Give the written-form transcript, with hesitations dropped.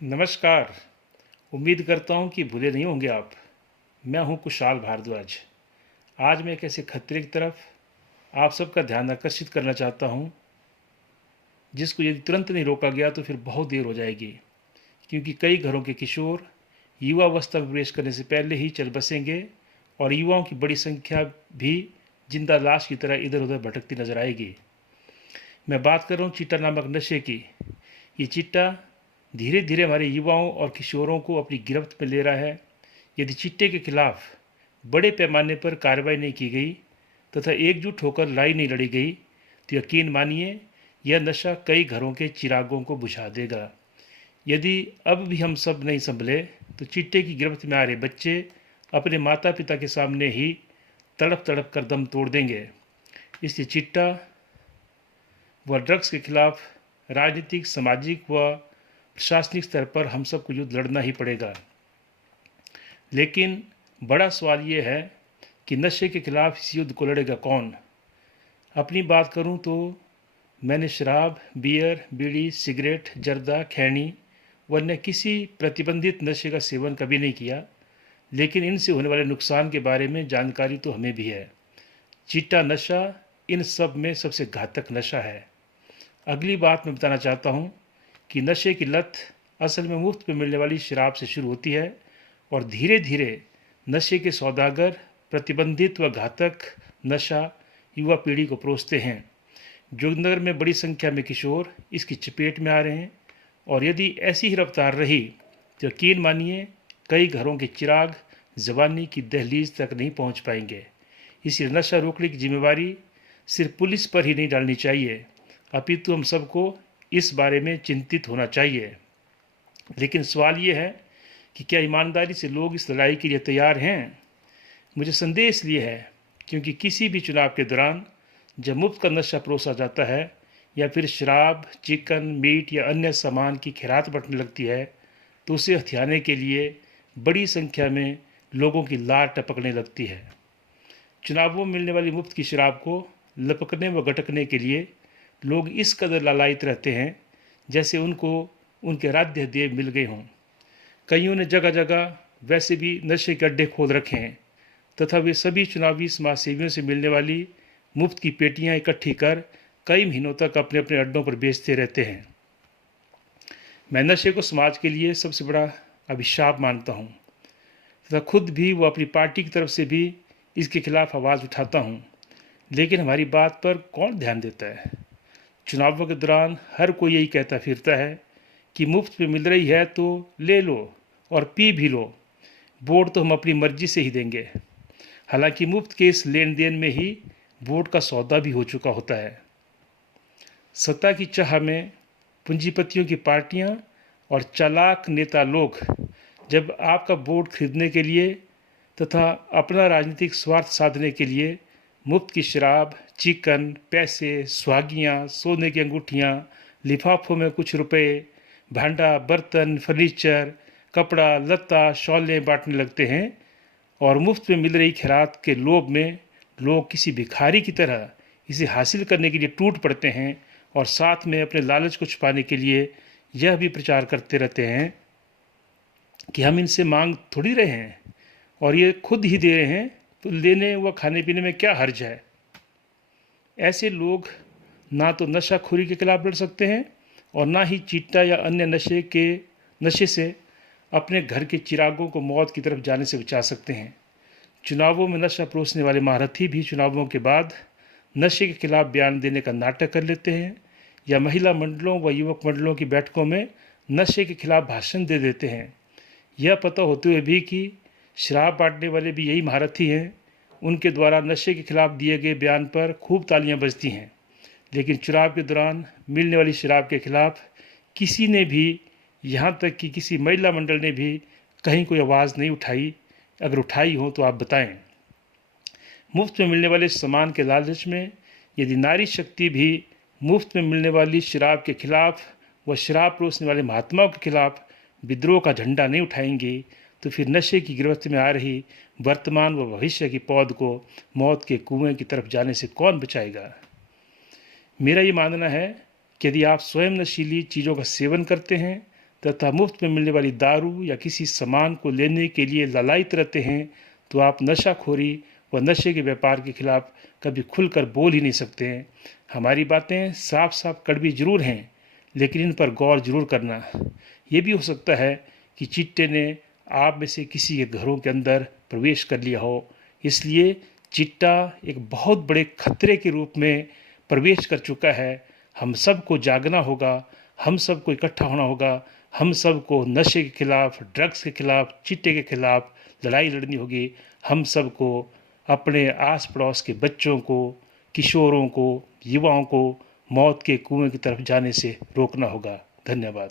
नमस्कार। उम्मीद करता हूँ कि भूले नहीं होंगे आप। मैं हूँ कुशाल भारद्वाज। आज मैं एक ऐसे खतरे की तरफ आप सबका ध्यान आकर्षित करना चाहता हूँ जिसको यदि तुरंत नहीं रोका गया तो फिर बहुत देर हो जाएगी, क्योंकि कई घरों के किशोर युवावस्था में प्रवेश करने से पहले ही चल बसेंगे और युवाओं की बड़ी संख्या भी जिंदा लाश की तरह इधर उधर भटकती नजर आएगी। मैं बात कर रहा हूँ चिट्टा नामक नशे की। ये चिट्टा धीरे धीरे हमारे युवाओं और किशोरों को अपनी गिरफ्त में ले रहा है। यदि चिट्टे के खिलाफ बड़े पैमाने पर कार्रवाई नहीं की गई तथा एकजुट होकर लड़ाई नहीं लड़ी गई तो यकीन मानिए यह नशा कई घरों के चिरागों को बुझा देगा। यदि अब भी हम सब नहीं संभले तो चिट्टे की गिरफ्त में आ रहे बच्चे अपने माता पिता के सामने ही तड़प तड़प कर दम तोड़ देंगे। इसलिए चिट्टा व ड्रग्स के खिलाफ राजनीतिक, सामाजिक व प्रशासनिक स्तर पर हम सबको युद्ध लड़ना ही पड़ेगा। लेकिन बड़ा सवाल ये है कि नशे के खिलाफ इस युद्ध को लड़ेगा कौन। अपनी बात करूं तो मैंने शराब, बियर, बीड़ी, सिगरेट, जर्दा, खैनी व अन्य किसी प्रतिबंधित नशे का सेवन कभी नहीं किया, लेकिन इनसे होने वाले नुकसान के बारे में जानकारी तो हमें भी है। चिट्टा नशा इन सब में सबसे घातक नशा है। अगली बात मैं बताना चाहता हूँ कि नशे की लत असल में मुफ्त में मिलने वाली शराब से शुरू होती है और धीरे धीरे नशे के सौदागर प्रतिबंधित व घातक नशा युवा पीढ़ी को परोसते हैं। जोगिंदर में बड़ी संख्या में किशोर इसकी चपेट में आ रहे हैं और यदि ऐसी ही रफ्तार रही तो यकीन मानिए कई घरों के चिराग जवानी की दहलीज तक नहीं पहुंच पाएंगे। इसलिए नशा रोकने की जिम्मेवारी सिर्फ पुलिस पर ही नहीं डालनी चाहिए, अपितु हम सबको इस बारे में चिंतित होना चाहिए। लेकिन सवाल ये है कि क्या ईमानदारी से लोग इस लड़ाई के लिए तैयार हैं? मुझे संदेह इसलिए है क्योंकि किसी भी चुनाव के दौरान जब मुफ्त का नशा परोसा जाता है या फिर शराब, चिकन, मीट या अन्य सामान की खैरात बढ़ने लगती है तो उसे हथियाने के लिए बड़ी संख्या में लोगों की लार टपकने लगती है। चुनावों में मिलने वाली मुफ्त की शराब को लपकने व गटकने के लिए लोग इस कदर लालायित रहते हैं जैसे उनको उनके आराध्य देव मिल गए हों। कईयों ने जगह जगह वैसे भी नशे के अड्डे खोल रखे हैं तथा वे सभी चुनावी समाज सेवियों से मिलने वाली मुफ्त की पेटियां इकट्ठी कर कई महीनों तक अपने अपने अड्डों पर बेचते रहते हैं। मैं नशे को समाज के लिए सबसे बड़ा अभिशाप मानता हूँ तथा खुद भी वो अपनी पार्टी की तरफ से भी इसके खिलाफ आवाज़ उठाता हूँ, लेकिन हमारी बात पर कौन ध्यान देता है। चुनावों के दौरान हर कोई यही कहता फिरता है कि मुफ्त में मिल रही है तो ले लो और पी भी लो, वोट तो हम अपनी मर्जी से ही देंगे। हालांकि मुफ्त के इस लेन देन में ही वोट का सौदा भी हो चुका होता है। सत्ता की चाह में पूंजीपतियों की पार्टियां और चालाक नेता लोग जब आपका वोट खरीदने के लिए तथा अपना राजनीतिक स्वार्थ साधने के लिए मुफ्त की शराब, चिकन, पैसे, सुहागियाँ, सोने की अंगूठियाँ, लिफाफों में कुछ रुपए, भांडा, बर्तन, फर्नीचर, कपड़ा लत्ता, शॉलें बांटने लगते हैं और मुफ्त में मिल रही खैरात के लोभ में लोग किसी भिखारी की तरह इसे हासिल करने के लिए टूट पड़ते हैं और साथ में अपने लालच को छुपाने के लिए यह भी प्रचार करते रहते हैं कि हम इनसे मांग थोड़ी रहे हैं और ये खुद ही दे रहे हैं, तो लेने व खाने पीने में क्या हर्ज है। ऐसे लोग ना तो नशाखोरी के खिलाफ लड़ सकते हैं और ना ही चिट्टा या अन्य नशे से अपने घर के चिरागों को मौत की तरफ जाने से बचा सकते हैं। चुनावों में नशा परोसने वाले महारथी भी चुनावों के बाद नशे के खिलाफ बयान देने का नाटक कर लेते हैं या महिला मंडलों व युवक मंडलों की बैठकों में नशे के खिलाफ भाषण दे देते हैं। यह पता होते हुए भी कि शराब बांटने वाले भी यही महारथी हैं, उनके द्वारा नशे के खिलाफ दिए गए बयान पर खूब तालियां बजती हैं, लेकिन चुनाव के दौरान मिलने वाली शराब के खिलाफ किसी ने भी, यहाँ तक कि किसी महिला मंडल ने भी कहीं कोई आवाज़ नहीं उठाई। अगर उठाई हो तो आप बताएं। मुफ्त में मिलने वाले सामान के लालच में यदि नारी शक्ति भी मुफ्त में मिलने वाली शराब के खिलाफ व शराब परोसने वाले महात्माओं के खिलाफ विद्रोह का झंडा नहीं उठाएंगी तो फिर नशे की गिरफ्त में आ रही वर्तमान व भविष्य की पौध को मौत के कुएं की तरफ जाने से कौन बचाएगा। मेरा ये मानना है कि यदि आप स्वयं नशीली चीज़ों का सेवन करते हैं तथा मुफ्त में मिलने वाली दारू या किसी सामान को लेने के लिए लालायित रहते हैं, तो आप नशाखोरी व नशे के व्यापार के खिलाफ कभी खुलकर बोल ही नहीं सकते हैं। हमारी बातें साफ साफ कड़वी जरूर हैं, लेकिन इन पर गौर जरूर करना। ये भी हो सकता है कि चिट्टे ने आप में से किसी के घरों के अंदर प्रवेश कर लिया हो, इसलिए चिट्टा एक बहुत बड़े खतरे के रूप में प्रवेश कर चुका है। हम सबको जागना होगा, हम सबको इकट्ठा होना होगा, हम सबको नशे के खिलाफ, ड्रग्स के खिलाफ, चिट्टे के खिलाफ लड़ाई लड़नी होगी। हम सबको अपने आस पड़ोस के बच्चों को, किशोरों को, युवाओं को मौत के कुएं की तरफ जाने से रोकना होगा। धन्यवाद।